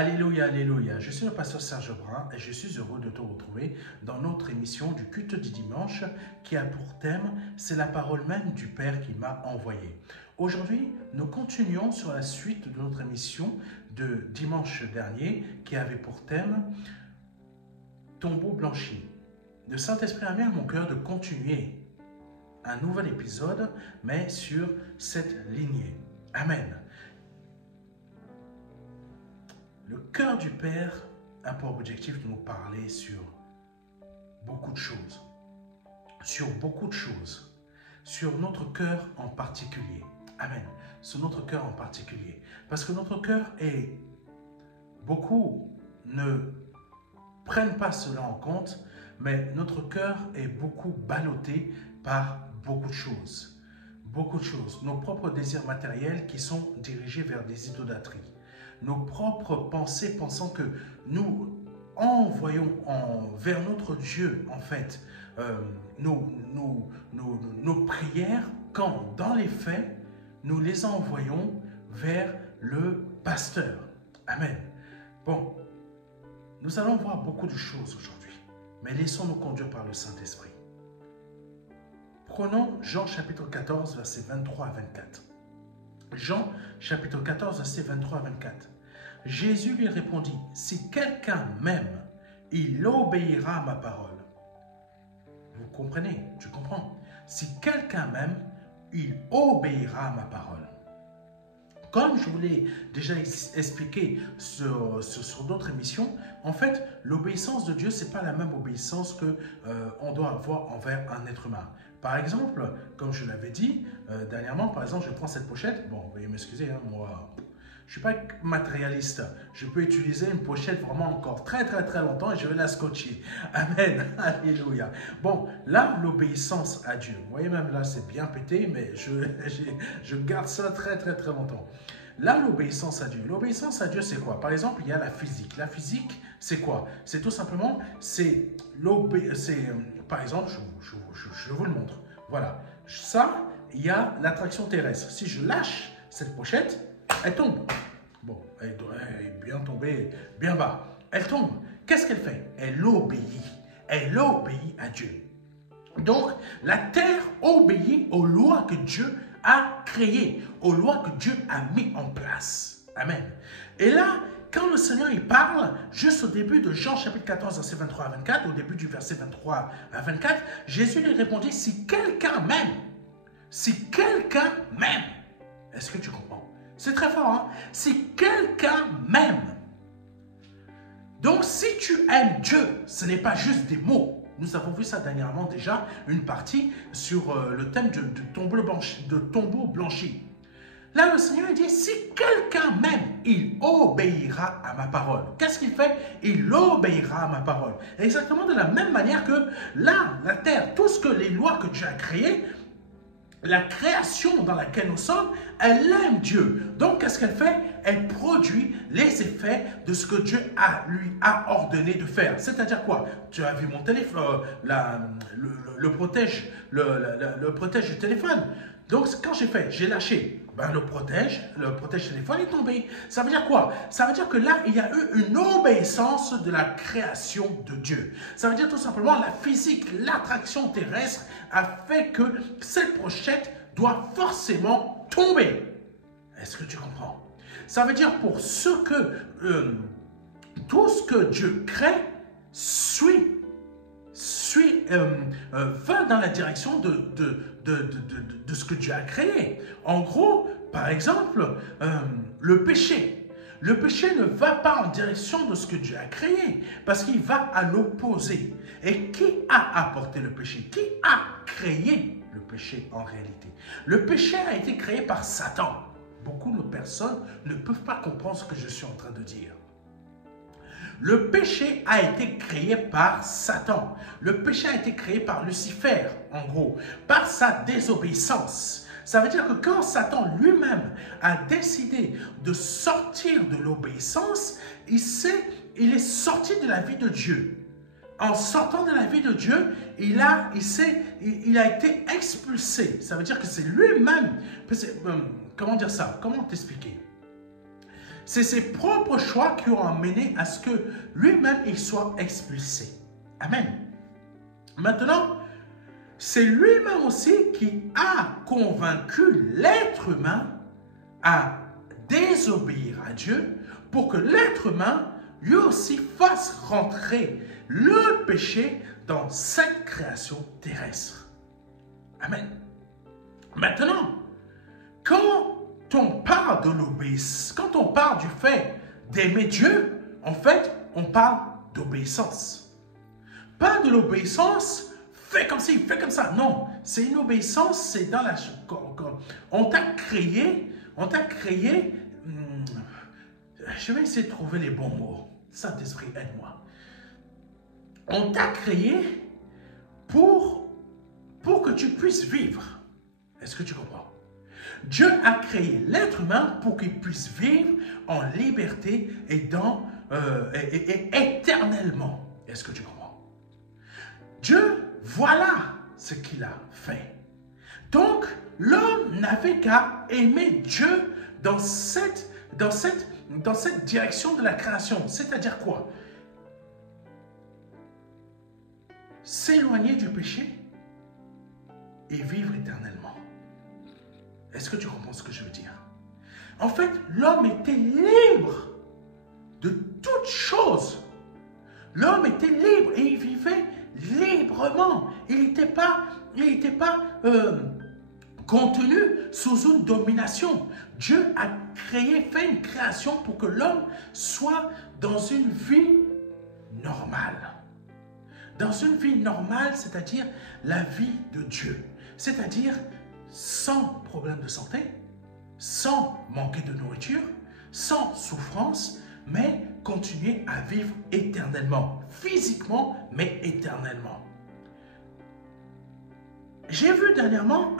Alléluia, alléluia. Je suis le pasteur Serge Brun et je suis heureux de te retrouver dans notre émission du culte du dimanche qui a pour thème « C'est la parole même du Père qui m'a envoyé ». Aujourd'hui, nous continuons sur la suite de notre émission de dimanche dernier qui avait pour thème « Tombeau blanchi ». Le Saint-Esprit a mis à mon cœur de continuer un nouvel épisode, mais sur cette lignée. Amen. Le cœur du Père a pour objectif de nous parler sur beaucoup de choses. Sur notre cœur en particulier. Amen. Sur notre cœur en particulier. Parce que notre cœur est... Beaucoup ne prennent pas cela en compte, mais notre cœur est beaucoup ballotté par beaucoup de choses. Beaucoup de choses. Nos propres désirs matériels qui sont dirigés vers des idolâtries. Nos propres pensées pensant que nous envoyons vers notre Dieu, en fait, nos prières, quand dans les faits, nous les envoyons vers le pasteur. Amen. Bon, nous allons voir beaucoup de choses aujourd'hui, mais laissons-nous conduire par le Saint-Esprit. Prenons Jean chapitre 14, versets 23 à 24. Jean chapitre 14, versets 23 à 24. Jésus lui répondit, « Si quelqu'un m'aime, il obéira à ma parole. » Vous comprenez? Tu comprends? Si quelqu'un m'aime, il obéira à ma parole. Comme je vous l'ai déjà expliqué sur d'autres émissions, en fait, l'obéissance de Dieu, ce n'est pas la même obéissance qu'on doit avoir envers un être humain. Par exemple, comme je l'avais dit dernièrement, par exemple, je prends cette pochette. Bon, veuillez m'excuser, hein, moi, je ne suis pas matérialiste. Je peux utiliser une pochette vraiment encore très longtemps et je vais la scotcher. Amen. Alléluia. Bon, là, l'obéissance à Dieu. Vous voyez, même là, c'est bien pété, mais je garde ça très longtemps. Là, l'obéissance à Dieu. L'obéissance à Dieu, c'est quoi? Par exemple, il y a la physique. La physique, c'est quoi? C'est tout simplement, par exemple, je vous le montre. Voilà. Ça, il y a l'attraction terrestre. Si je lâche cette pochette, elle tombe. Bon, elle est bien tombée, bien bas. Elle tombe. Qu'est-ce qu'elle fait? Elle obéit. Elle obéit à Dieu. Donc, la terre obéit aux lois que Dieu a créées, aux lois que Dieu a mis en place. Amen. Et là, quand le Seigneur il parle, juste au début de Jean chapitre 14, verset 23 à 24, au début du verset 23 à 24, Jésus lui répondit, « Si quelqu'un m'aime, est-ce que tu comprends? C'est très fort, hein? Si quelqu'un m'aime. Donc, si tu aimes Dieu, ce n'est pas juste des mots. Nous avons vu ça dernièrement déjà, une partie sur le thème de tombeau blanchi. Là, le Seigneur dit, si quelqu'un m'aime, il obéira à ma parole. Qu'est-ce qu'il fait? Il obéira à ma parole. Exactement de la même manière que là, la terre, tout ce que les lois que Dieu a créées, la création dans laquelle nous sommes, elle aime Dieu. Donc, qu'est-ce qu'elle fait? Elle produit les effets de ce que Dieu lui a ordonné de faire. C'est-à-dire quoi? Tu as vu mon téléphone, le protège du téléphone. Donc, quand j'ai lâché, le protège téléphone est tombé. Ça veut dire quoi? Ça veut dire que là, il y a eu une obéissance de la création de Dieu. Ça veut dire tout simplement la physique, l'attraction terrestre a fait que cette pochette doit forcément tomber. Est-ce que tu comprends? Ça veut dire pour ce que tout ce que Dieu crée va dans la direction de ce que Dieu a créé. En gros, par exemple, le péché. Le péché ne va pas en direction de ce que Dieu a créé, parce qu'il va à l'opposé. Et qui a apporté le péché? Qui a créé le péché en réalité? Le péché a été créé par Satan. Beaucoup de personnes ne peuvent pas comprendre ce que je suis en train de dire. Le péché a été créé par Satan. Le péché a été créé par Lucifer, en gros, par sa désobéissance. Ça veut dire que quand Satan lui-même a décidé de sortir de l'obéissance, il est sorti de la vie de Dieu. En sortant de la vie de Dieu, il a été expulsé. Ça veut dire que c'est lui-même. Comment dire ça? Comment t'expliquer? C'est ses propres choix qui ont amené à ce que lui-même il soit expulsé. Amen. Maintenant, c'est lui-même aussi qui a convaincu l'être humain à désobéir à Dieu pour que l'être humain lui aussi fasse rentrer le péché dans cette création terrestre. Amen. Maintenant, quand on parle de l'obéissance, quand on parle du fait d'aimer Dieu, en fait, on parle d'obéissance. Pas de l'obéissance, fais comme ci, fais comme ça. Non, c'est une obéissance, c'est dans la... On t'a créé, je vais essayer de trouver les bons mots. Saint-Esprit, aide-moi. On t'a créé pour que tu puisses vivre. Est-ce que tu comprends? Dieu a créé l'être humain pour qu'il puisse vivre en liberté et éternellement. Est-ce que tu comprends? Dieu, voilà ce qu'il a fait. Donc, l'homme n'avait qu'à aimer Dieu dans cette direction de la création. C'est-à-dire quoi? S'éloigner du péché et vivre éternellement. Est-ce que tu comprends ce que je veux dire? En fait, l'homme était libre de toutes choses. L'homme était libre et il vivait librement. Il n'était pas contenu sous une domination. Dieu a fait une création pour que l'homme soit dans une vie normale. Dans une vie normale, c'est-à-dire la vie de Dieu. C'est-à-dire sans problème de santé, sans manquer de nourriture, sans souffrance, mais continuer à vivre éternellement. Physiquement, mais éternellement. J'ai vu dernièrement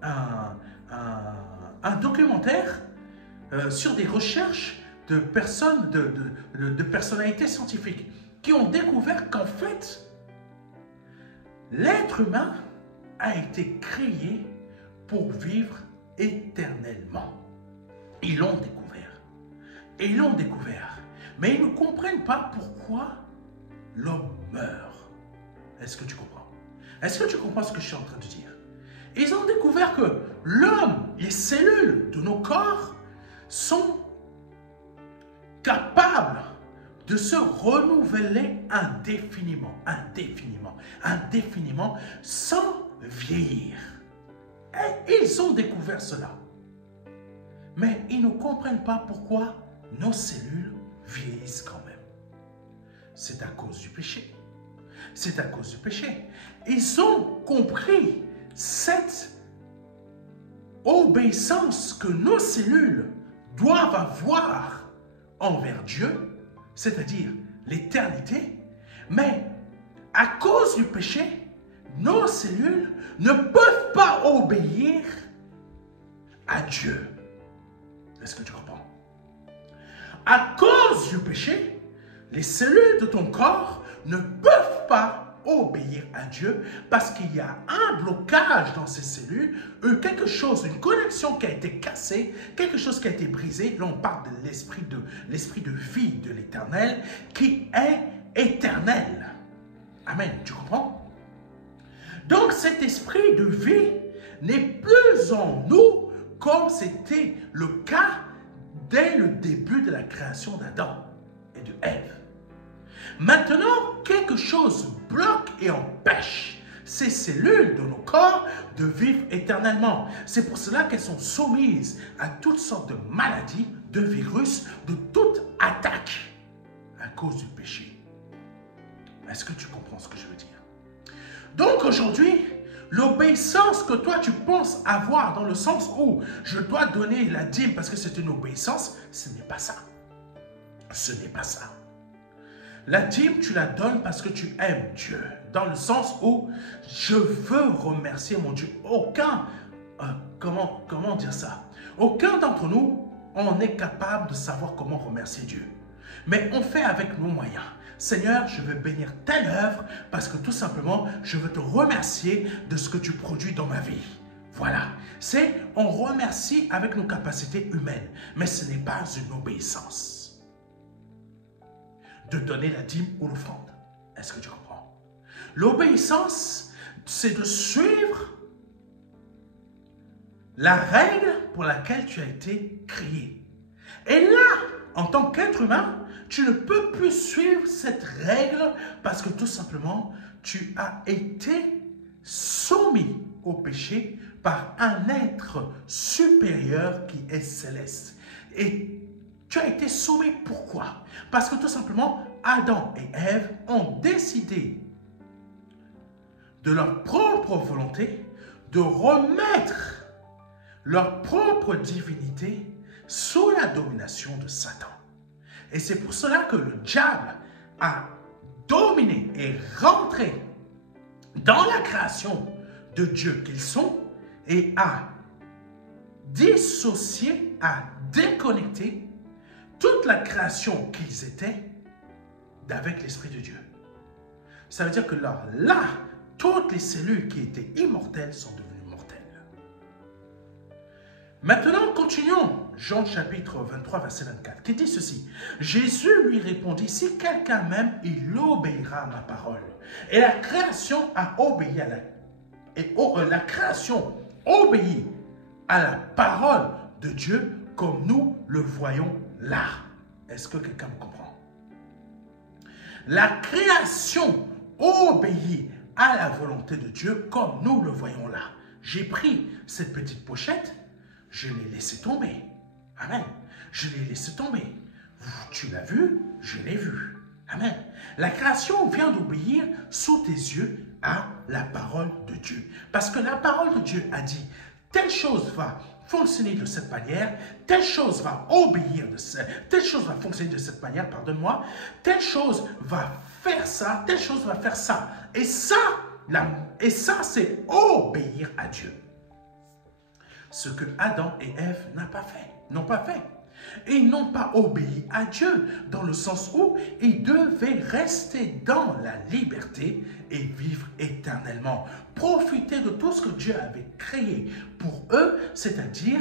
un documentaire sur des recherches de personnes, de personnalités scientifiques qui ont découvert qu'en fait, l'être humain a été créé pour vivre éternellement. Ils l'ont découvert. Et ils l'ont découvert. Mais ils ne comprennent pas pourquoi l'homme meurt. Est-ce que tu comprends? Est-ce que tu comprends ce que je suis en train de dire? Ils ont découvert que l'homme, les cellules de nos corps sont capables de se renouveler indéfiniment, sans vieillir. Et ils ont découvert cela. Mais ils ne comprennent pas pourquoi nos cellules vieillissent quand même. C'est à cause du péché. C'est à cause du péché. Ils ont compris cette obéissance que nos cellules doivent avoir envers Dieu, c'est-à-dire l'éternité, mais à cause du péché, nos cellules ne peuvent pas obéir à Dieu. Est-ce que tu comprends? À cause du péché, les cellules de ton corps ne peuvent pas obéir à Dieu parce qu'il y a un blocage dans ces cellules, quelque chose, une connexion qui a été cassée, quelque chose qui a été brisé. Là, on parle de l'esprit de vie de l'Éternel qui est éternel. Amen. Tu comprends? Donc, cet esprit de vie n'est plus en nous comme c'était le cas dès le début de la création d'Adam et de Ève. Maintenant, quelque chose bloque et empêche ces cellules de nos corps de vivre éternellement. C'est pour cela qu'elles sont soumises à toutes sortes de maladies, de virus, de toute attaque à cause du péché. Est-ce que tu comprends ce que je veux dire? Donc aujourd'hui, l'obéissance que toi tu penses avoir dans le sens où je dois donner la dîme parce que c'est une obéissance, ce n'est pas ça. Ce n'est pas ça. La dîme, tu la donnes parce que tu aimes Dieu. Dans le sens où je veux remercier mon Dieu. Comment dire ça? Aucun d'entre nous, on est capable de savoir comment remercier Dieu. Mais on fait avec nos moyens. Seigneur, je veux bénir telle œuvre parce que tout simplement, je veux te remercier de ce que tu produis dans ma vie. Voilà, c'est on remercie avec nos capacités humaines, mais ce n'est pas une obéissance de donner la dîme ou l'offrande. Est-ce que tu comprends? L'obéissance, c'est de suivre la règle pour laquelle tu as été créé. Et là, en tant qu'être humain, tu ne peux plus suivre cette règle parce que tout simplement, tu as été soumis au péché par un être supérieur qui est céleste. Et tu as été soumis pourquoi? Parce que tout simplement, Adam et Ève ont décidé de leur propre volonté de remettre leur propre divinité sous la domination de Satan. Et c'est pour cela que le diable a dominé et rentré dans la création de Dieu qu'ils sont et a dissocié, a déconnecté toute la création qu'ils étaient d'avec l'Esprit de Dieu. Ça veut dire que là, toutes les cellules qui étaient immortelles sont devenues mortelles. Maintenant, continuons. Jean chapitre 23, verset 24, qui dit ceci. Jésus lui répondit, si quelqu'un m'aime, il obéira à ma parole. Et la création a obéi à la création obéit à la parole de Dieu comme nous le voyons là. Est-ce que quelqu'un me comprend? La création obéit à la volonté de Dieu comme nous le voyons là. J'ai pris cette petite pochette, je l'ai laissée tomber. Amen. Je l'ai laissé tomber. Tu l'as vu, je l'ai vu. Amen. La création vient d'obéir sous tes yeux à la parole de Dieu. Parce que la parole de Dieu a dit, telle chose va fonctionner de cette manière, telle chose va obéir telle chose va fonctionner de cette manière, pardonne-moi, telle chose va faire ça, telle chose va faire ça. Et ça, c'est obéir à Dieu. Ce que Adam et Ève n'ont pas fait. Et ils n'ont pas obéi à Dieu dans le sens où ils devaient rester dans la liberté et vivre éternellement. Profiter de tout ce que Dieu avait créé pour eux, c'est-à-dire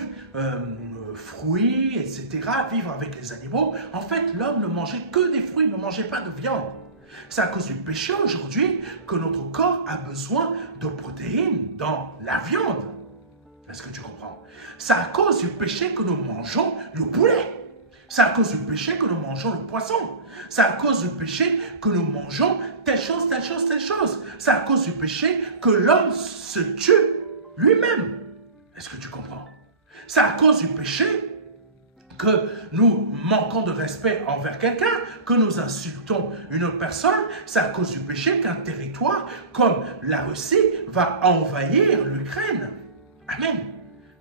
fruits, etc., vivre avec les animaux. En fait, l'homme ne mangeait que des fruits, ne mangeait pas de viande. C'est à cause du péché aujourd'hui que notre corps a besoin de protéines dans la viande. Est-ce que tu comprends? C'est à cause du péché que nous mangeons le poulet. C'est à cause du péché que nous mangeons le poisson. C'est à cause du péché que nous mangeons telle chose, telle chose, telle chose. C'est à cause du péché que l'homme se tue lui-même. Est-ce que tu comprends? C'est à cause du péché que nous manquons de respect envers quelqu'un, que nous insultons une autre personne. C'est à cause du péché qu'un territoire comme la Russie va envahir l'Ukraine. Amen.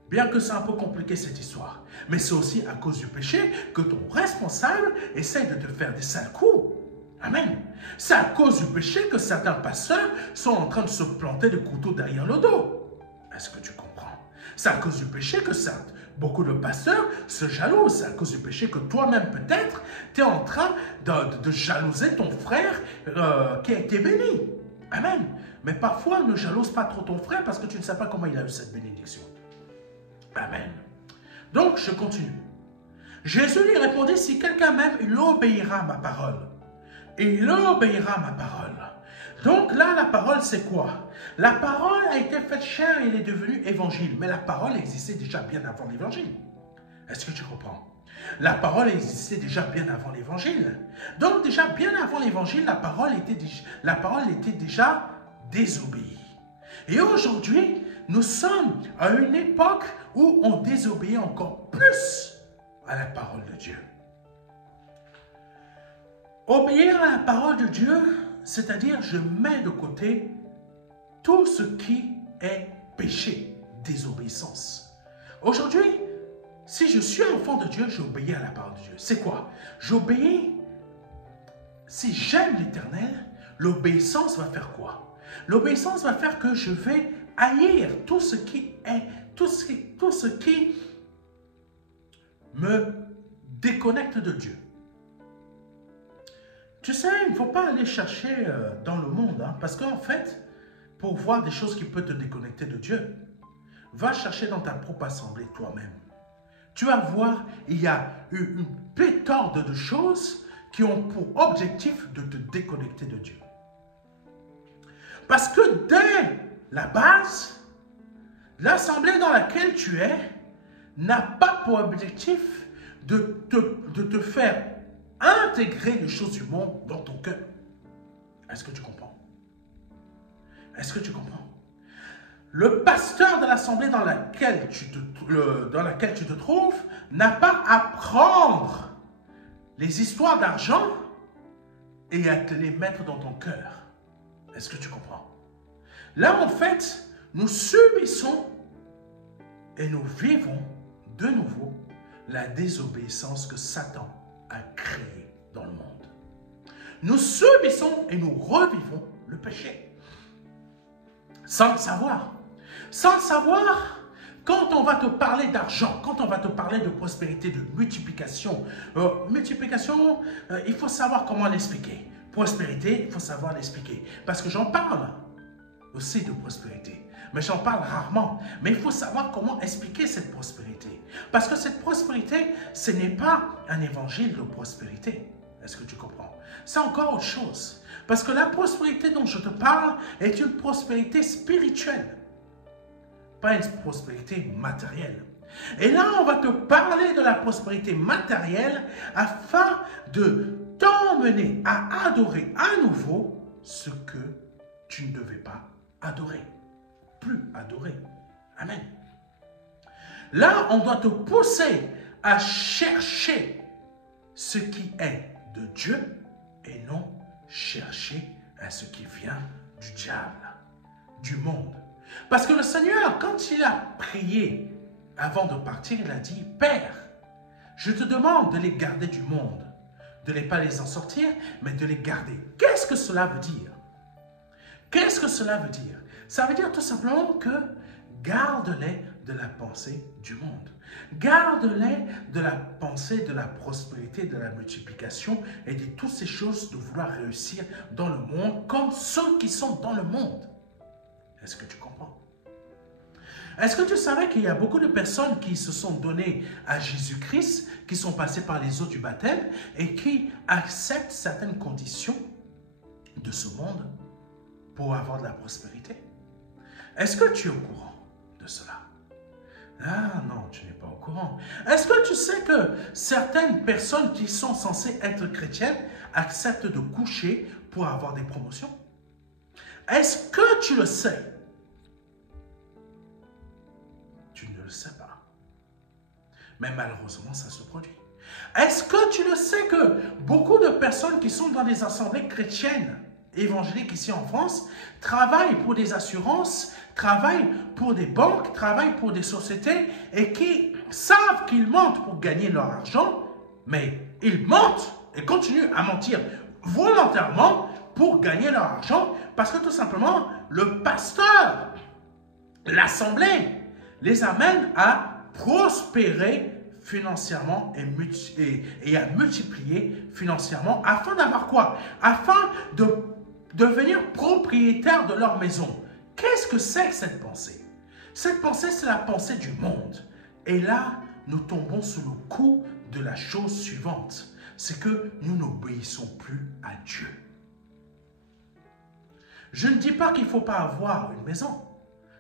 Bien que c'est un peu compliqué cette histoire. Mais c'est aussi à cause du péché que ton responsable essaye de te faire des sales coups. Amen. C'est à cause du péché que certains pasteurs sont en train de se planter des couteaux derrière le dos. Est-ce que tu comprends? C'est à cause du péché que beaucoup de pasteurs se jalousent. C'est à cause du péché que toi-même peut-être, tu es en train de jalouser ton frère qui a été béni. Amen. Mais parfois, ne jalouse pas trop ton frère parce que tu ne sais pas comment il a eu cette bénédiction. Amen. Donc, je continue. Jésus lui répondit, si quelqu'un m'aime, il obéira à ma parole. Et il obéira à ma parole. Donc là, la parole, c'est quoi? La parole a été faite chair et elle est devenue évangile. Mais la parole existait déjà bien avant l'évangile. Est-ce que tu comprends? La parole existait déjà bien avant l'évangile. Donc déjà bien avant l'évangile, la parole était déjà désobéie. Et aujourd'hui, nous sommes à une époque où on désobéit encore plus à la parole de Dieu. Obéir à la parole de Dieu, c'est-à-dire je mets de côté tout ce qui est péché, désobéissance. Aujourd'hui, si je suis enfant de Dieu, j'obéis à la parole de Dieu. C'est quoi? J'obéis. Si j'aime l'Éternel, l'obéissance va faire quoi? L'obéissance va faire que je vais haïr tout ce qui me déconnecte de Dieu. Tu sais, il ne faut pas aller chercher dans le monde, parce qu'en fait, pour voir des choses qui peuvent te déconnecter de Dieu, Va chercher dans ta propre assemblée toi-même. Tu vas voir, il y a une pléthore de choses qui ont pour objectif de te déconnecter de Dieu. Parce que dès la base, l'assemblée dans laquelle tu es n'a pas pour objectif de te faire intégrer les choses du monde dans ton cœur. Est-ce que tu comprends? Est-ce que tu comprends? Le pasteur de l'assemblée dans laquelle tu te trouves n'a pas à prendre les histoires d'argent et à te les mettre dans ton cœur. Est-ce que tu comprends? Là, en fait, nous subissons et nous vivons de nouveau la désobéissance que Satan a créée dans le monde. Nous subissons et nous revivons le péché. Sans le savoir. Sans le savoir, quand on va te parler d'argent, quand on va te parler de prospérité, de multiplication, il faut savoir comment l'expliquer. Prospérité, il faut savoir l'expliquer. Parce que j'en parle aussi de prospérité. Mais j'en parle rarement. Mais il faut savoir comment expliquer cette prospérité. Parce que cette prospérité, ce n'est pas un évangile de prospérité. Est-ce que tu comprends? C'est encore autre chose. Parce que la prospérité dont je te parle est une prospérité spirituelle. Pas une prospérité matérielle. Et là, on va te parler de la prospérité matérielle afin de t'emmener à adorer à nouveau ce que tu ne devais pas adorer. Plus adorer. Amen. Là, on doit te pousser à chercher ce qui est de Dieu et non chercher à ce qui vient du diable, du monde. Parce que le Seigneur, quand il a prié avant de partir, il a dit, Père, je te demande de les garder du monde, de ne pas les en sortir, mais de les garder. Qu'est-ce que cela veut dire? Qu'est-ce que cela veut dire? Ça veut dire tout simplement que garde-les de la pensée du monde. Garde-les de la pensée de la prospérité, de la multiplication et de toutes ces choses de vouloir réussir dans le monde comme ceux qui sont dans le monde. Est-ce que tu comprends? Est-ce que tu savais qu'il y a beaucoup de personnes qui se sont données à Jésus-Christ, qui sont passées par les eaux du baptême et qui acceptent certaines conditions de ce monde pour avoir de la prospérité? Est-ce que tu es au courant de cela? Ah non, tu n'es pas au courant. Est-ce que tu sais que certaines personnes qui sont censées être chrétiennes acceptent de coucher pour avoir des promotions? Est-ce que tu le sais? Tu ne le sais pas. Mais malheureusement, ça se produit. Est-ce que tu le sais que beaucoup de personnes qui sont dans des assemblées chrétiennes évangéliques ici en France travaillent pour des assurances, travaillent pour des banques, travaillent pour des sociétés et qui savent qu'ils mentent pour gagner leur argent, mais ils mentent et continuent à mentir volontairement pour gagner leur argent parce que tout simplement, le pasteur, l'assemblée, les amène à prospérer financièrement et à multiplier financièrement afin d'avoir quoi? Afin de devenir propriétaire de leur maison. Qu'est-ce que c'est cette pensée? Cette pensée, c'est la pensée du monde. Et là, nous tombons sous le coup de la chose suivante. C'est que nous n'obéissons plus à Dieu. Je ne dis pas qu'il ne faut pas avoir une maison.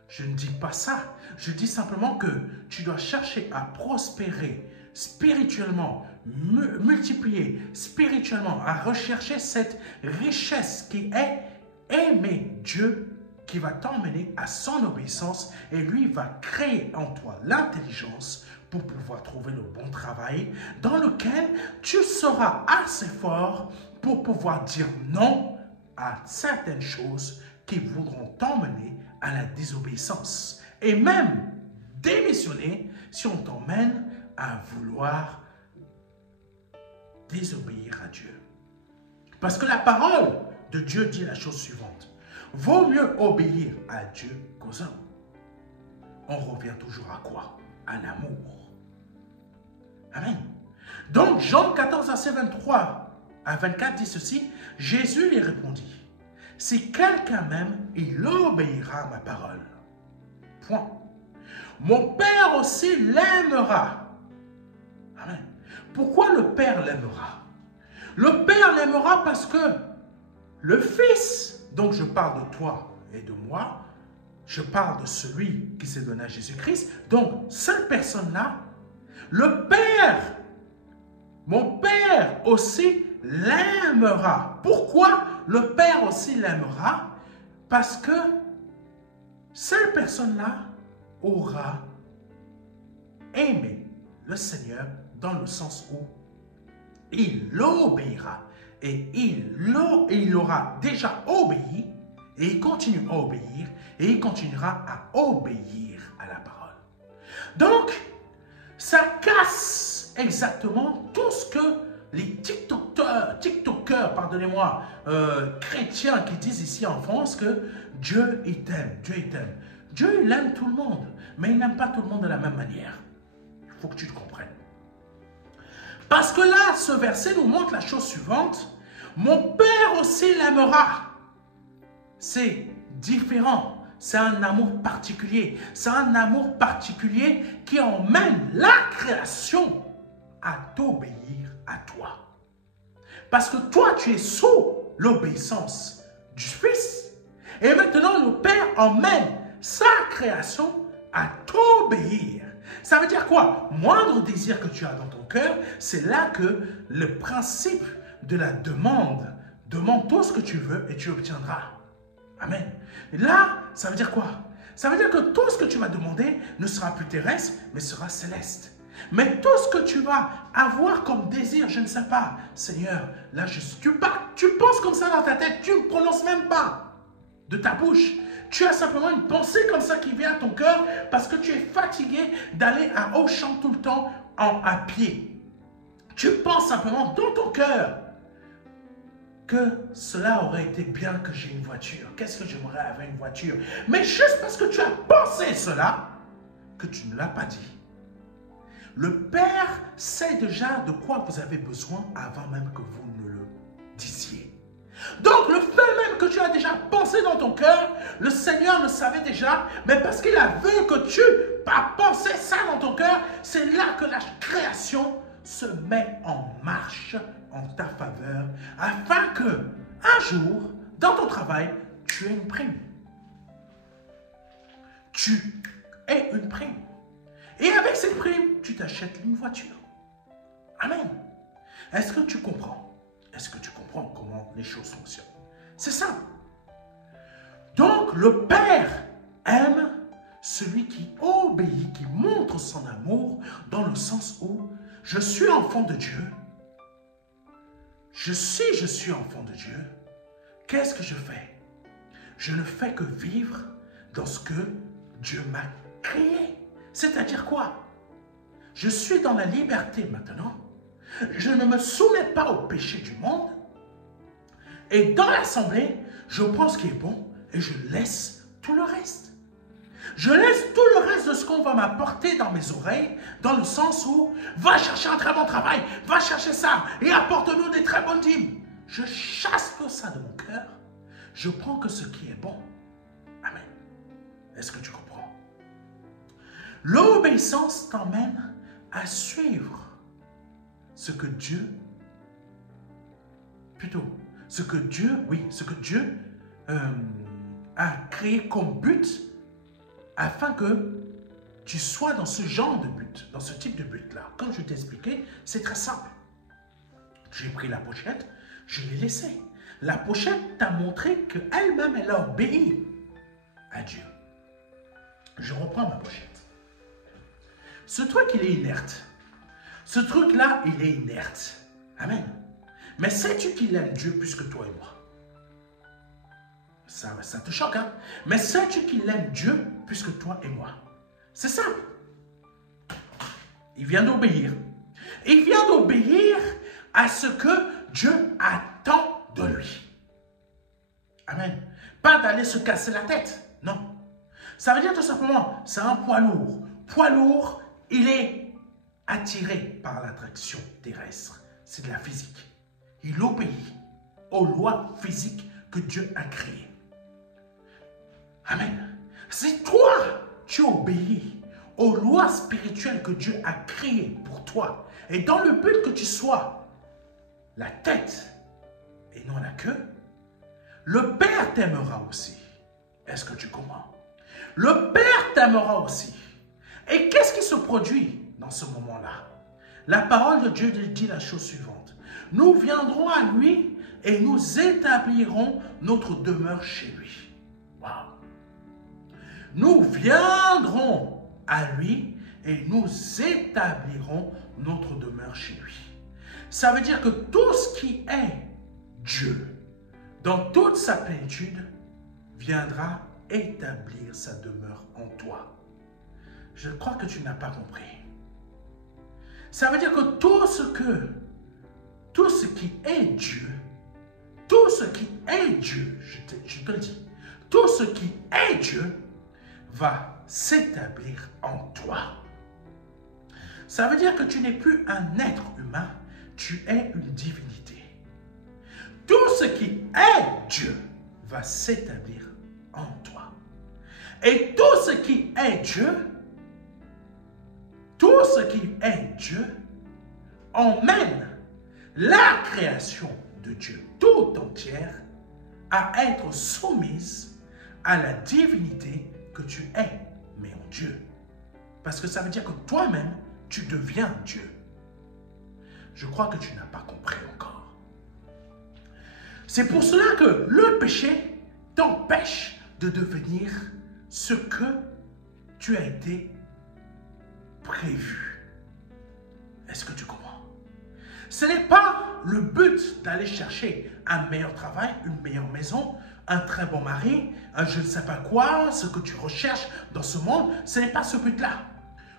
Je ne dis pas ça. Je dis simplement que tu dois chercher à prospérer spirituellement, multiplier spirituellement, à rechercher cette richesse qui est aimer Dieu, qui va t'emmener à son obéissance et lui va créer en toi l'intelligence pour pouvoir trouver le bon travail dans lequel tu seras assez fort pour pouvoir dire non à certaines choses qui voudront t'emmener à la désobéissance et même démissionner si on t'emmène à vouloir désobéir à Dieu. Parce que la parole de Dieu dit la chose suivante. Vaut mieux obéir à Dieu qu'aux hommes. On revient toujours à quoi? À l'amour. Amen. Donc Jean 14, verset 23 à 24 dit ceci. Jésus lui répondit. Si quelqu'un m'aime, il obéira à ma parole. Point. mon Père aussi l'aimera. Amen. Pourquoi le Père l'aimera? Le Père l'aimera parce que le Fils, donc je parle de toi et de moi, je parle de celui qui s'est donné à Jésus-Christ, donc cette personne-là, le Père, mon Père aussi l'aimera. Pourquoi le Père aussi l'aimera? Parce que cette personne-là aura aimé le Seigneur dans le sens où il l'obéira. Et il aura déjà obéi, et il continue à obéir, et il continuera à obéir à la parole. Donc, ça casse exactement tout ce que les TikTokers, pardonnez-moi, chrétiens qui disent ici en France que Dieu, il t'aime, Dieu, il t'aime. Dieu, il aime tout le monde, mais il n'aime pas tout le monde de la même manière. Il faut que tu le comprennes. Parce que là, ce verset nous montre la chose suivante. Mon Père aussi l'aimera. C'est différent. C'est un amour particulier. C'est un amour particulier qui emmène la création à t'obéir à toi. Parce que toi, tu es sous l'obéissance du Fils. Et maintenant, le Père emmène sa création à t'obéir. Ça veut dire quoi? Moindre désir que tu as dans ton cœur, c'est là que le principe de la demande, demande tout ce que tu veux et tu obtiendras. Amen. Et là, ça veut dire quoi? Ça veut dire que tout ce que tu vas demander ne sera plus terrestre, mais sera céleste. Mais tout ce que tu vas avoir comme désir, je ne sais pas, Seigneur, là, tu penses comme ça dans ta tête, tu ne prononces même pas de ta bouche. Tu as simplement une pensée comme ça qui vient à ton cœur parce que tu es fatigué d'aller à Auchan tout le temps à pied. Tu penses simplement dans ton cœur que cela aurait été bien que j'ai une voiture. Qu'est-ce que j'aimerais avoir une voiture? Mais juste parce que tu as pensé cela, que tu ne l'as pas dit. Le Père sait déjà de quoi vous avez besoin avant même que vous ne le disiez. Donc, le fait même que tu as déjà pensé dans ton cœur, le Seigneur le savait déjà, mais parce qu'il a vu que tu as pensé ça dans ton cœur, c'est là que la création se met en marche en ta faveur, afin que, un jour, dans ton travail, tu aies une prime. Tu aies une prime. Et avec cette prime, tu t'achètes une voiture. Amen. Est-ce que tu comprends? Est-ce que tu comprends comment les choses fonctionnent? C'est ça. Donc, le Père aime celui qui obéit, qui montre son amour dans le sens où je suis enfant de Dieu. Je suis enfant de Dieu. Qu'est-ce que je fais? Je ne fais que vivre dans ce que Dieu m'a créé. C'est-à-dire quoi? Je suis dans la liberté maintenant. Je ne me soumets pas au péché du monde. Et dans l'assemblée, je prends ce qui est bon et je laisse tout le reste. Je laisse tout le reste de ce qu'on va m'apporter dans mes oreilles, dans le sens où va chercher un très bon travail, va chercher ça et apporte-nous des très bonnes dîmes. Je chasse tout ça de mon cœur. Je prends que ce qui est bon. Amen. Est-ce que tu comprends? L'obéissance t'emmène à suivre ce que Dieu a créé comme but, afin que tu sois dans ce genre de but, dans ce type de but-là. Comme je t'ai expliqué, c'est très simple. J'ai pris la pochette, je l'ai laissée. La pochette t'a montré qu'elle-même, elle a obéi à Dieu. Je reprends ma pochette. Ce truc, il est inerte. Ce truc-là, il est inerte. Amen. Mais sais-tu qu'il aime Dieu plus que toi et moi? Ça te choque, hein? Mais sais-tu qu'il aime Dieu plus que toi et moi? C'est simple. Il vient d'obéir. Il vient d'obéir à ce que Dieu attend de lui. Amen. Pas d'aller se casser la tête. Non. Ça veut dire tout simplement, c'est un poids lourd. Poids lourd, il est attiré par l'attraction terrestre. C'est de la physique. Il obéit aux lois physiques que Dieu a créées. Amen. Si toi, tu obéis aux lois spirituelles que Dieu a créées pour toi, et dans le but que tu sois la tête et non la queue, le Père t'aimera aussi. Est-ce que tu comprends? Le Père t'aimera aussi. Et qu'est-ce qui se produit dans ce moment-là? La parole de Dieu dit la chose suivante. Nous viendrons à lui et nous établirons notre demeure chez lui. Wow. Nous viendrons à lui et nous établirons notre demeure chez lui. Ça veut dire que tout ce qui est Dieu, dans toute sa plénitude, viendra établir sa demeure en toi. Je crois que tu n'as pas compris. Ça veut dire que tout ce qui est Dieu, je te le dis, tout ce qui est Dieu va s'établir en toi. Ça veut dire que tu n'es plus un être humain, tu es une divinité. Tout ce qui est Dieu va s'établir en toi. Et tout ce qui est Dieu, emmène la création de Dieu tout entière à être soumise à la divinité que tu es, mais en Dieu. Parce que ça veut dire que toi-même, tu deviens Dieu. Je crois que tu n'as pas compris encore. C'est pour cela que le péché t'empêche de devenir ce que tu as été prévu. Est-ce que tu comprends? Ce n'est pas le but d'aller chercher un meilleur travail, une meilleure maison, un très bon mari, un je ne sais pas quoi, ce que tu recherches dans ce monde. Ce n'est pas ce but-là.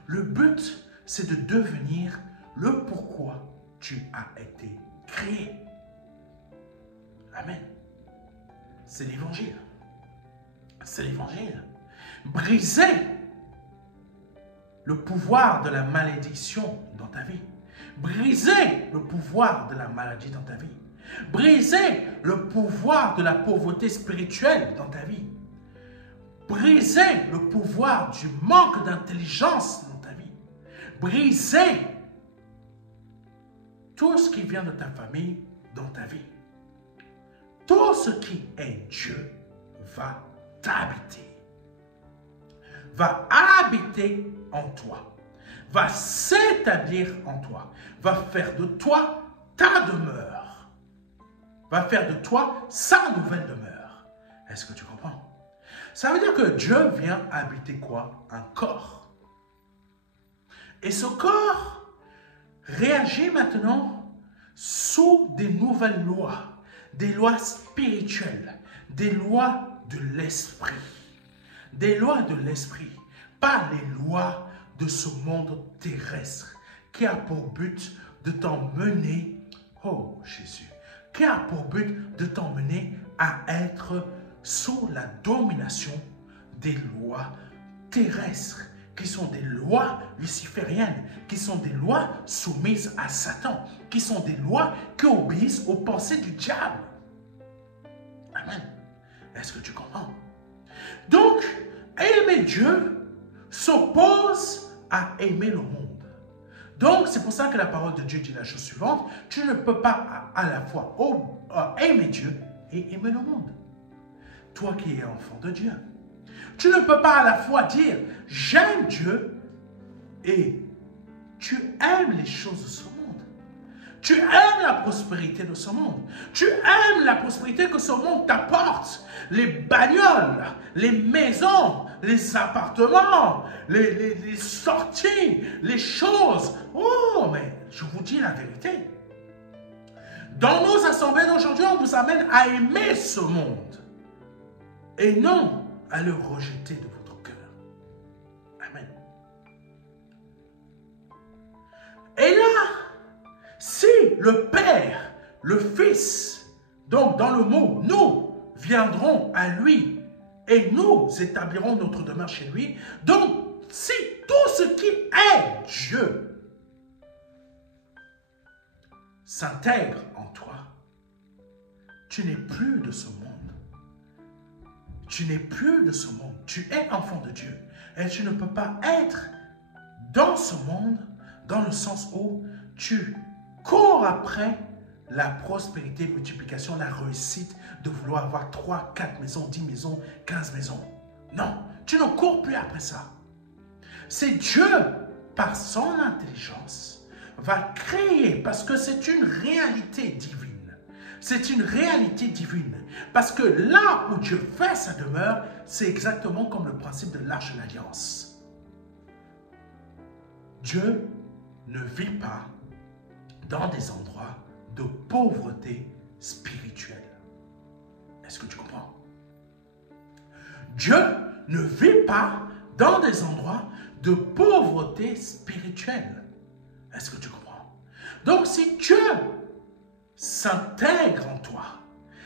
Le but, c'est de devenir le pourquoi tu as été créé. Amen. C'est l'évangile. C'est l'évangile. Briser le pouvoir de la malédiction dans ta vie. Briser le pouvoir de la maladie dans ta vie. Briser le pouvoir de la pauvreté spirituelle dans ta vie. Briser le pouvoir du manque d'intelligence dans ta vie. Briser tout ce qui vient de ta famille dans ta vie. Tout ce qui est Dieu va t'habiter. Va habiter en toi. Va s'établir en toi. Va faire de toi ta demeure. Va faire de toi sa nouvelle demeure. Est-ce que tu comprends? Ça veut dire que Dieu vient habiter quoi? Un corps. Et ce corps réagit maintenant sous des nouvelles lois. Des lois spirituelles, des lois de l'esprit. Des lois de l'esprit, pas les lois de ce monde terrestre qui a pour but de t'emmener, oh Jésus, qui a pour but de t'emmener à être sous la domination des lois terrestres, qui sont des lois lucifériennes, qui sont des lois soumises à Satan, qui sont des lois qui obéissent aux pensées du diable. Amen. Est-ce que tu comprends? Donc, aimer Dieu s'oppose à aimer le monde. Donc, c'est pour ça que la parole de Dieu dit la chose suivante. Tu ne peux pas à la fois aimer Dieu et aimer le monde. Toi qui es enfant de Dieu. Tu ne peux pas à la fois dire « j'aime Dieu » et tu aimes les choses de ce monde. Tu aimes la prospérité de ce monde. Tu aimes la prospérité que ce monde t'apporte. Les bagnoles, les maisons, les appartements, les sorties, les choses. Oh, mais je vous dis la vérité. Dans nos assemblées d'aujourd'hui, on vous amène à aimer ce monde. Et non à le rejeter de votre cœur. Amen. Et là, si le Père, le Fils, donc dans le mot, nous viendrons à lui et nous établirons notre demeure chez lui. Donc, si tout ce qui est Dieu s'intègre en toi, tu n'es plus de ce monde. Tu n'es plus de ce monde. Tu es enfant de Dieu. Et tu ne peux pas être dans ce monde, dans le sens où tu cours après la prospérité, multiplication, la réussite, de vouloir avoir 3, 4 maisons, 10 maisons, 15 maisons. Non, tu ne cours plus après ça. C'est Dieu, par son intelligence, va créer, parce que c'est une réalité divine. C'est une réalité divine. Parce que là où Dieu fait sa demeure, c'est exactement comme le principe de l'arche de l'alliance. Dieu ne vit pas dans des endroits de pauvreté spirituelle. Est-ce que tu comprends? Dieu ne vit pas dans des endroits de pauvreté spirituelle. Est-ce que tu comprends? Donc si Dieu s'intègre en toi,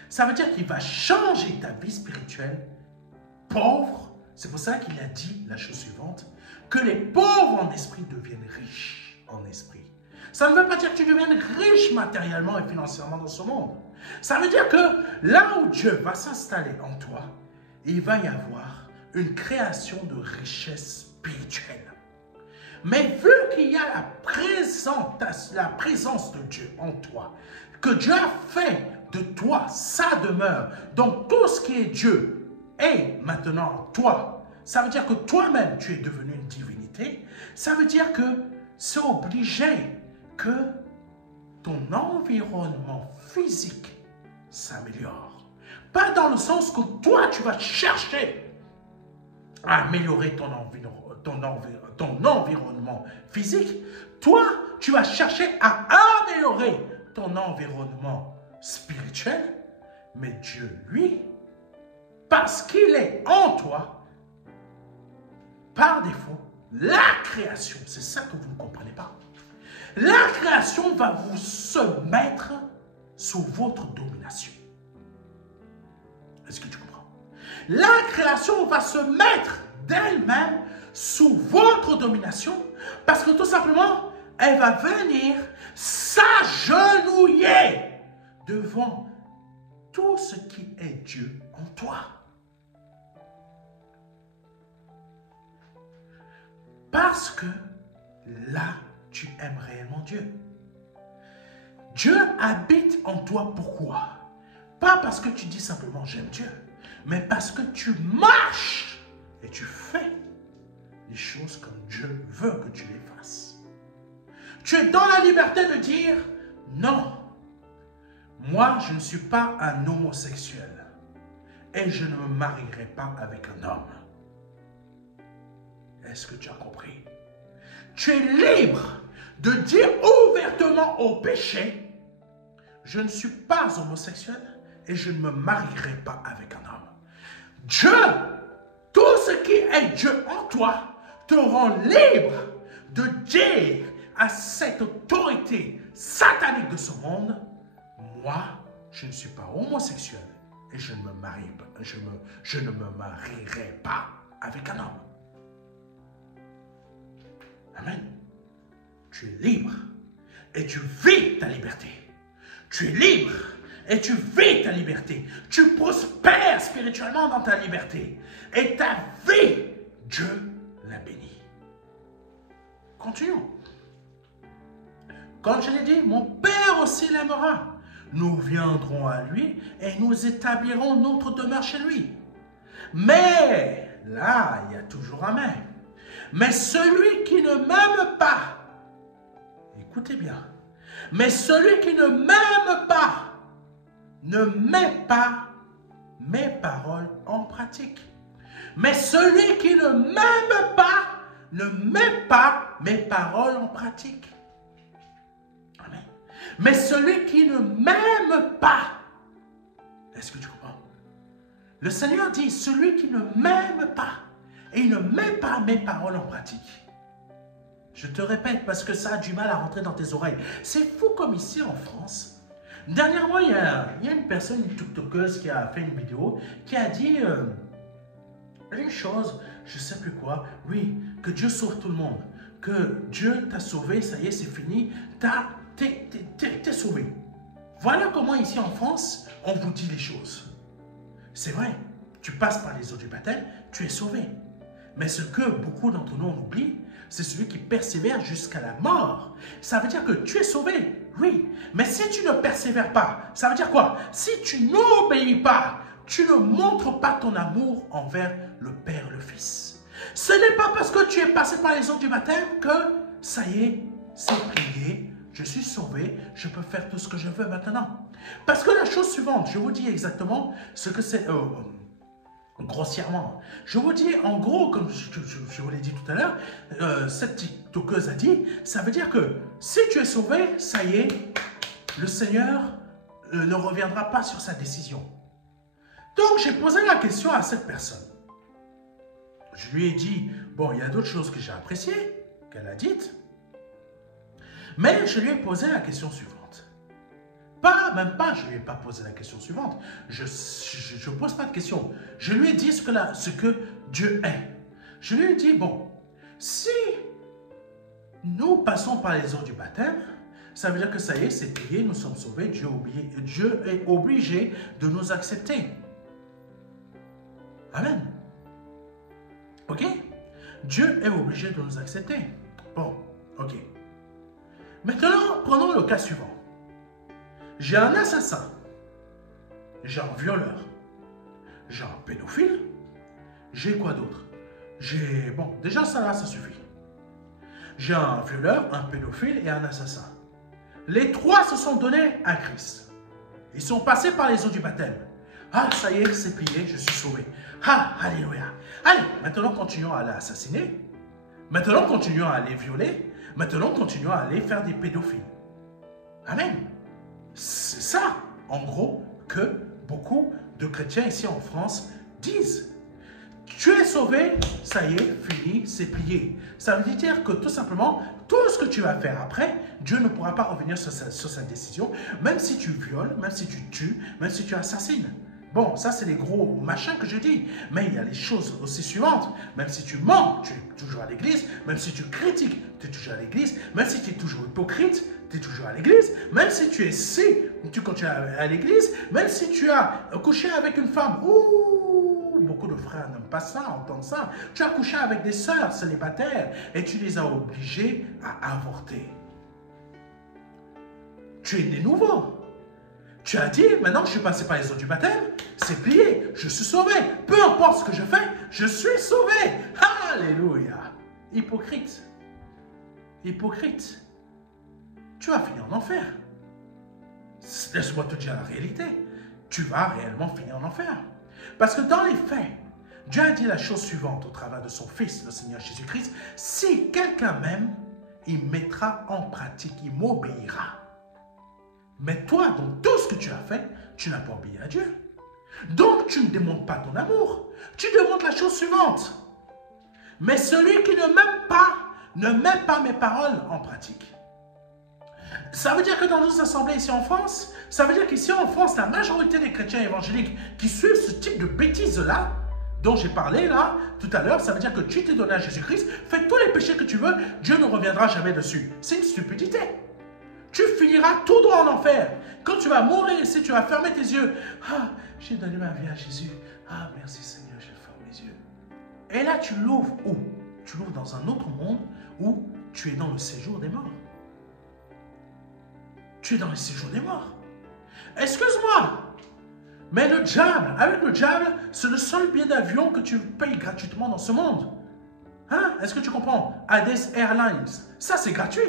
ça veut dire qu'il va changer ta vie spirituelle. Pauvre, c'est pour ça qu'il a dit la chose suivante, que les pauvres en esprit deviennent riches en esprit. Ça ne veut pas dire que tu deviennes riche matériellement et financièrement dans ce monde. Ça veut dire que là où Dieu va s'installer en toi, il va y avoir une création de richesse spirituelle. Mais vu qu'il y a la présence de Dieu en toi, que Dieu a fait de toi sa demeure, donc tout ce qui est Dieu est maintenant en toi, ça veut dire que toi-même tu es devenu une divinité, ça veut dire que c'est obligé que ton environnement physique s'améliore. Pas dans le sens que toi, tu vas chercher à améliorer ton environnement physique. Toi, tu vas chercher à améliorer ton environnement spirituel. Mais Dieu, lui, parce qu'il est en toi, par défaut, la création, c'est ça que vous ne comprenez pas. La création va vous se mettre sous votre domination. Est-ce que tu comprends? La création va se mettre d'elle-même sous votre domination parce que tout simplement, elle va venir s'agenouiller devant tout ce qui est Dieu en toi. Parce que là, tu aimes réellement Dieu. Dieu habite en toi, pourquoi? Pas parce que tu dis simplement j'aime Dieu, mais parce que tu marches et tu fais les choses comme Dieu veut que tu les fasses. Tu es dans la liberté de dire non, moi je ne suis pas un homosexuel et je ne me marierai pas avec un homme. Est-ce que tu as compris? Tu es libre de dire ouvertement au péché, je ne suis pas homosexuel et je ne me marierai pas avec un homme. Dieu, tout ce qui est Dieu en toi, te rend libre de dire à cette autorité satanique de ce monde, moi, je ne suis pas homosexuel et je ne me marierai pas avec un homme. Amen. Tu es libre et tu vis ta liberté. Tu es libre et tu vis ta liberté. Tu prospères spirituellement dans ta liberté. Et ta vie, Dieu la bénit. Continuons. Comme je l'ai dit, mon Père aussi l'aimera. Nous viendrons à lui et nous établirons notre demeure chez lui. Mais, là, il y a toujours un mais. Mais celui qui ne m'aime pas, écoutez bien, mais celui qui ne m'aime pas, ne met pas mes paroles en pratique. Mais celui qui ne m'aime pas, ne met pas mes paroles en pratique. Amen. Mais celui qui ne m'aime pas, est-ce que tu comprends? Le Seigneur dit, celui qui ne m'aime pas, et il ne met pas mes paroles en pratique. Je te répète parce que ça a du mal à rentrer dans tes oreilles. C'est fou comme ici en France. Dernièrement, il y a une personne, une tiktokeuse qui a fait une vidéo qui a dit une chose, je ne sais plus quoi. Oui, que Dieu sauve tout le monde. Que Dieu t'a sauvé, ça y est, c'est fini. T'es sauvé. Voilà comment ici en France, on vous dit les choses. C'est vrai, tu passes par les eaux du baptême, tu es sauvé. Mais ce que beaucoup d'entre nous oublient, c'est celui qui persévère jusqu'à la mort. Ça veut dire que tu es sauvé, oui. Mais si tu ne persévères pas, ça veut dire quoi? Si tu n'obéis pas, tu ne montres pas ton amour envers le Père et le Fils. Ce n'est pas parce que tu es passé par les eaux du baptême que ça y est, c'est plié, je suis sauvé, je peux faire tout ce que je veux maintenant. Parce que la chose suivante, je vous dis exactement ce que c'est, grossièrement. Je vous dis, en gros, comme je vous l'ai dit tout à l'heure, cette TikTokeuse a dit, ça veut dire que si tu es sauvé, ça y est, le Seigneur ne reviendra pas sur sa décision. Donc, j'ai posé la question à cette personne. Je lui ai dit, bon, il y a d'autres choses que j'ai appréciées, qu'elle a dites, mais je lui ai posé la question suivante. Même pas, je ne lui ai pas posé la question suivante. Je ne pose pas de question. Je lui ai dit ce que Dieu est. Je lui ai dit, bon, si nous passons par les eaux du baptême, ça veut dire que ça y est, c'est plié, nous sommes sauvés, Dieu est obligé de nous accepter. Amen. Ok? Dieu est obligé de nous accepter. Bon, ok. Maintenant, prenons le cas suivant. J'ai un assassin, j'ai un violeur, j'ai un pédophile, j'ai quoi d'autre? Bon, déjà ça là, ça suffit. J'ai un violeur, un pédophile et un assassin. Les trois se sont donnés à Christ. Ils sont passés par les eaux du baptême. Ah, ça y est, c'est plié, je suis sauvé. Ah, alléluia. Allez, maintenant continuons à aller assassiner. Maintenant continuons à aller violer. Maintenant continuons à aller faire des pédophiles. Amen. C'est ça, en gros, que beaucoup de chrétiens ici en France disent. Tu es sauvé, ça y est, fini, c'est plié. Ça veut dire que tout simplement, tout ce que tu vas faire après, Dieu ne pourra pas revenir sur sa décision, même si tu violes, même si tu tues, même si tu assassines. Bon, ça c'est les gros machins que je dis. Mais il y a les choses aussi suivantes. Même si tu mens, tu es toujours à l'église. Même si tu critiques, tu es toujours à l'église. Même si tu es toujours hypocrite, tu es toujours à l'église. Même si tu es tu continues à l'église. Même si tu as couché avec une femme. Ouh, beaucoup de frères n'aiment pas ça, entendre ça. Tu as couché avec des sœurs célibataires et tu les as obligées à avorter. Tu es né nouveau. Tu as dit, maintenant je suis passé par les eaux du baptême, c'est plié, je suis sauvé. Peu importe ce que je fais, je suis sauvé. Alléluia. Hypocrite. Hypocrite. Tu vas finir en enfer. Laisse-moi te dire la réalité. Tu vas réellement finir en enfer. Parce que dans les faits, Dieu a dit la chose suivante au travers de son Fils, le Seigneur Jésus-Christ. Si quelqu'un m'aime, il mettra en pratique, il m'obéira. Mais toi, dans tout ce que tu as fait, tu n'as pas obéi à Dieu. Donc, tu ne démontres pas ton amour. Tu démontres la chose suivante. Mais celui qui ne m'aime pas, ne met pas mes paroles en pratique. Ça veut dire que dans nos assemblées ici en France, ça veut dire qu'ici en France, la majorité des chrétiens évangéliques qui suivent ce type de bêtises-là, dont j'ai parlé là, tout à l'heure, ça veut dire que tu t'es donné à Jésus-Christ, fais tous les péchés que tu veux, Dieu ne reviendra jamais dessus. C'est une stupidité. Tu finiras tout droit en enfer. Quand tu vas mourir ici, tu vas fermer tes yeux. Ah, j'ai donné ma vie à Jésus. Ah, merci Seigneur, je ferme mes yeux. Et là, tu l'ouvres où? Tu l'ouvres dans un autre monde où tu es dans le séjour des morts. Tu es dans le séjour des morts. Excuse-moi, mais le diable, avec le diable, c'est le seul billet d'avion que tu payes gratuitement dans ce monde. Hein? Est-ce que tu comprends? Hades Airlines, ça c'est gratuit.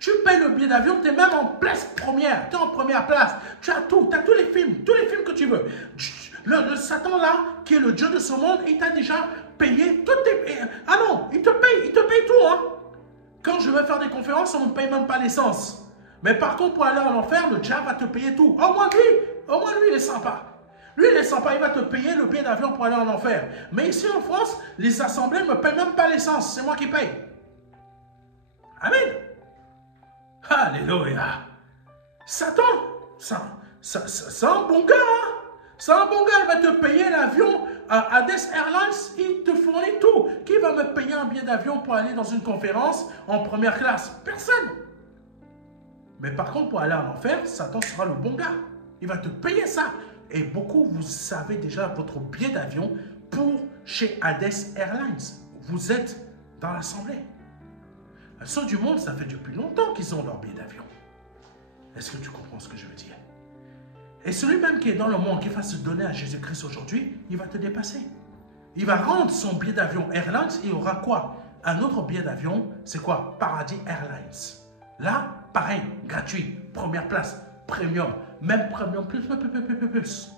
Tu payes le billet d'avion, tu es même en place première, tu es en première place. Tu as tout, tu as tous les films que tu veux. Le Satan là, qui est le Dieu de ce monde, il t'a déjà payé toutes tes... Ah non, il te paye tout. Hein. Quand je vais faire des conférences, on ne paye même pas l'essence. Mais par contre, pour aller en enfer, le diable va te payer tout. Au moins lui, il est sympa. Lui, il est sympa, il va te payer le billet d'avion pour aller en enfer. Mais ici en France, les assemblées ne me payent même pas l'essence, c'est moi qui paye. Amen. Alléluia. Satan, c'est un bon gars. Hein? C'est un bon gars, il va te payer l'avion à Hades Airlines, il te fournit tout. Qui va me payer un billet d'avion pour aller dans une conférence en première classe? Personne. Mais par contre, pour aller en enfer, Satan sera le bon gars. Il va te payer ça. Et beaucoup, vous savez déjà votre billet d'avion pour chez Hades Airlines. vous êtes dans l'assemblée. Ceux du monde, ça fait depuis longtemps qu'ils ont leur billet d'avion. Est-ce que tu comprends ce que je veux dire? Et celui même qui est dans le monde, qui va se donner à Jésus-Christ aujourd'hui, il va te dépasser. Il va rendre son billet d'avion Airlines et il aura quoi? Un autre billet d'avion, c'est quoi? Paradis Airlines. Là, pareil, gratuit, première place, premium, même premium plus.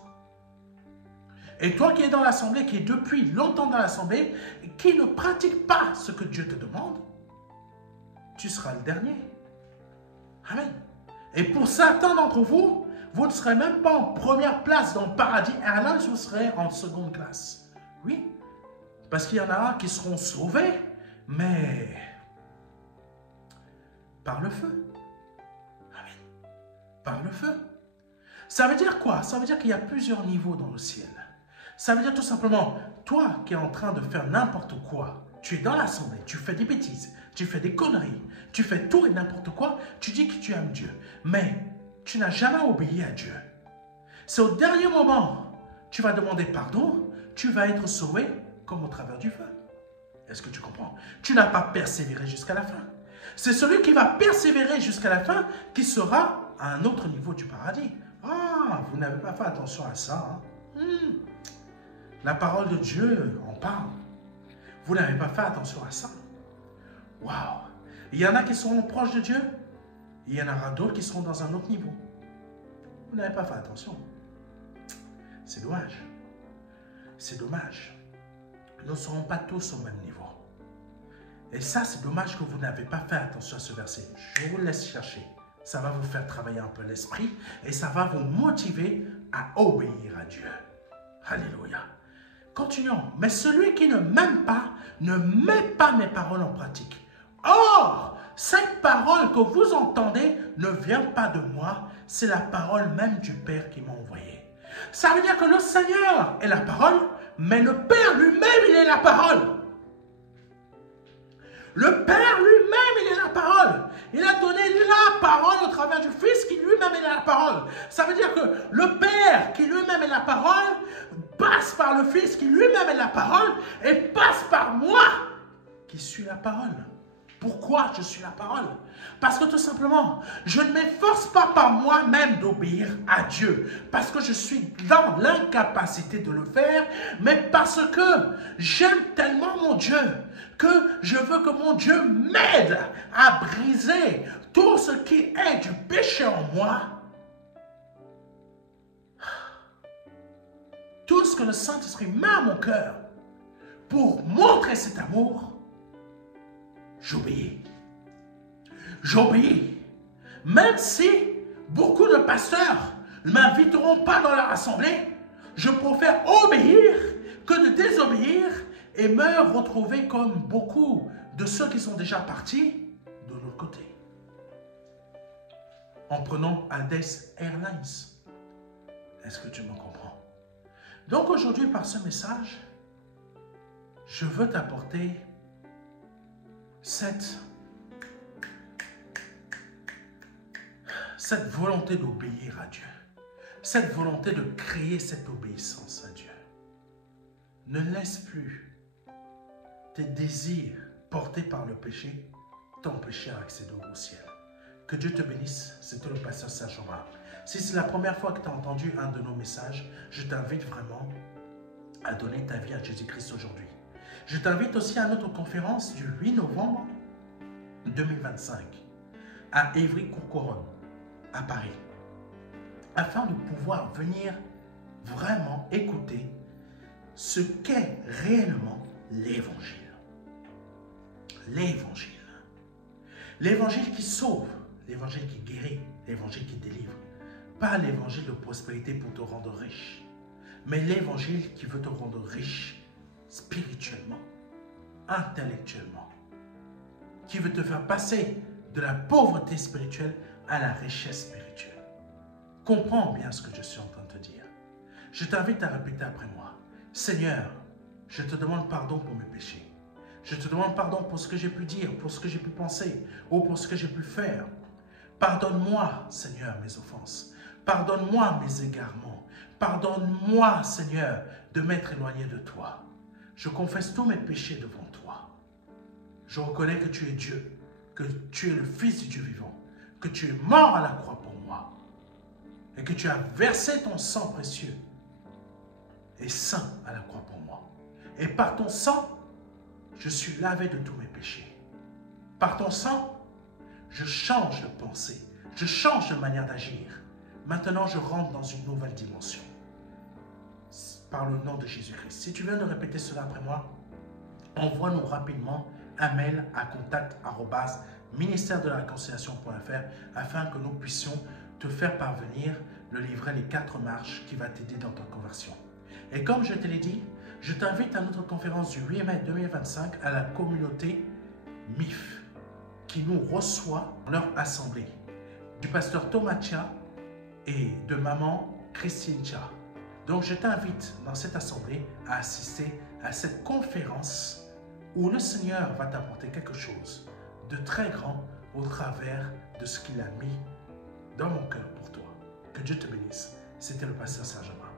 Et toi qui es dans l'assemblée, qui est depuis longtemps dans l'assemblée, qui ne pratique pas ce que Dieu te demande, tu seras le dernier. Amen. Et pour certains d'entre vous, vous ne serez même pas en première place dans le Paradis Airlines, vous serez en seconde classe. Oui, parce qu'il y en a qui seront sauvés, mais par le feu. Amen. Par le feu. Ça veut dire quoi? Ça veut dire qu'il y a plusieurs niveaux dans le ciel. Ça veut dire tout simplement, toi qui es en train de faire n'importe quoi, tu es dans l'assemblée, tu fais des bêtises, tu fais des conneries, tu fais tout et n'importe quoi, tu dis que tu aimes Dieu, mais tu n'as jamais obéi à Dieu. C'est au dernier moment, tu vas demander pardon, tu vas être sauvé comme au travers du feu. Est-ce que tu comprends? Tu n'as pas persévéré jusqu'à la fin. C'est celui qui va persévérer jusqu'à la fin qui sera à un autre niveau du paradis. Ah, vous n'avez pas fait attention à ça. La parole de Dieu en parle. Vous n'avez pas fait attention à ça. Waouh! Il y en a qui seront proches de Dieu. Il y en aura d'autres qui seront dans un autre niveau. Vous n'avez pas fait attention. C'est dommage. C'est dommage. Nous ne serons pas tous au même niveau. Et ça, c'est dommage que vous n'avez pas fait attention à ce verset. Je vous laisse chercher. Ça va vous faire travailler un peu l'esprit et ça va vous motiver à obéir à Dieu. Alléluia. Continuons. Mais celui qui ne m'aime pas, ne met pas mes paroles en pratique. Or, cette parole que vous entendez ne vient pas de moi, c'est la parole même du Père qui m'a envoyé. Ça veut dire que le Seigneur est la parole, mais le Père lui-même, il est la parole. Le Père lui-même, il est la parole. Il a donné la parole au travers du Fils qui lui-même est la parole. Ça veut dire que le Père qui lui-même est la parole passe par le Fils qui lui-même est la parole et passe par moi qui suis la parole. Pourquoi je suis la parole? Parce que tout simplement, je ne m'efforce pas par moi-même d'obéir à Dieu. Parce que je suis dans l'incapacité de le faire, mais parce que j'aime tellement mon Dieu que je veux que mon Dieu m'aide à briser tout ce qui est du péché en moi. Tout ce que le Saint-Esprit met à mon cœur pour montrer cet amour, j'obéis. J'obéis. Même si beaucoup de pasteurs ne m'inviteront pas dans leur assemblée, je préfère obéir que de désobéir et me retrouver comme beaucoup de ceux qui sont déjà partis de l'autre côté. En prenant Adès Airlines. Est-ce que tu me comprends? Donc aujourd'hui, par ce message, je veux t'apporter cette volonté d'obéir à Dieu, cette volonté de créer cette obéissance à Dieu. Ne laisse plus tes désirs portés par le péché t'empêcher d'accéder au ciel. Que Dieu te bénisse, c'était le pasteur Serge Omar. Si c'est la première fois que tu as entendu un de nos messages, je t'invite vraiment à donner ta vie à Jésus-Christ aujourd'hui. Je t'invite aussi à notre conférence du 8 novembre 2025 à Évry-Courcouronnes, à Paris, afin de pouvoir venir vraiment écouter ce qu'est réellement l'Évangile. L'Évangile. L'Évangile qui sauve, l'Évangile qui guérit, l'Évangile qui délivre. Pas l'Évangile de prospérité pour te rendre riche, mais l'Évangile qui veut te rendre riche spirituellement, intellectuellement, qui veut te faire passer de la pauvreté spirituelle à la richesse spirituelle. Comprends bien ce que je suis en train de te dire. Je t'invite à répéter après moi. Seigneur, je te demande pardon pour mes péchés. Je te demande pardon pour ce que j'ai pu dire, pour ce que j'ai pu penser ou pour ce que j'ai pu faire. Pardonne-moi, Seigneur, mes offenses. Pardonne-moi mes égarements. Pardonne-moi, Seigneur, de m'être éloigné de toi. Je confesse tous mes péchés devant toi. Je reconnais que tu es Dieu, que tu es le Fils du Dieu vivant, que tu es mort à la croix pour moi et que tu as versé ton sang précieux et saint à la croix pour moi. Et par ton sang, je suis lavé de tous mes péchés. Par ton sang, je change de pensée, je change de manière d'agir. Maintenant, je rentre dans une nouvelle dimension. Par le nom de Jésus-Christ. Si tu viens de répéter cela après moi, envoie-nous rapidement un mail à contact@ministère-de-la-réconciliation.fr afin que nous puissions te faire parvenir le livret Les 4 marches qui va t'aider dans ta conversion. Et comme je te l'ai dit, je t'invite à notre conférence du 8 mai 2025 à la communauté MIF qui nous reçoit dans leur assemblée du pasteur Thomas Chia et de maman Christine Chia. Donc je t'invite dans cette assemblée à assister à cette conférence où le Seigneur va t'apporter quelque chose de très grand au travers de ce qu'il a mis dans mon cœur pour toi. Que Dieu te bénisse. C'était le pasteur Serge Abraham.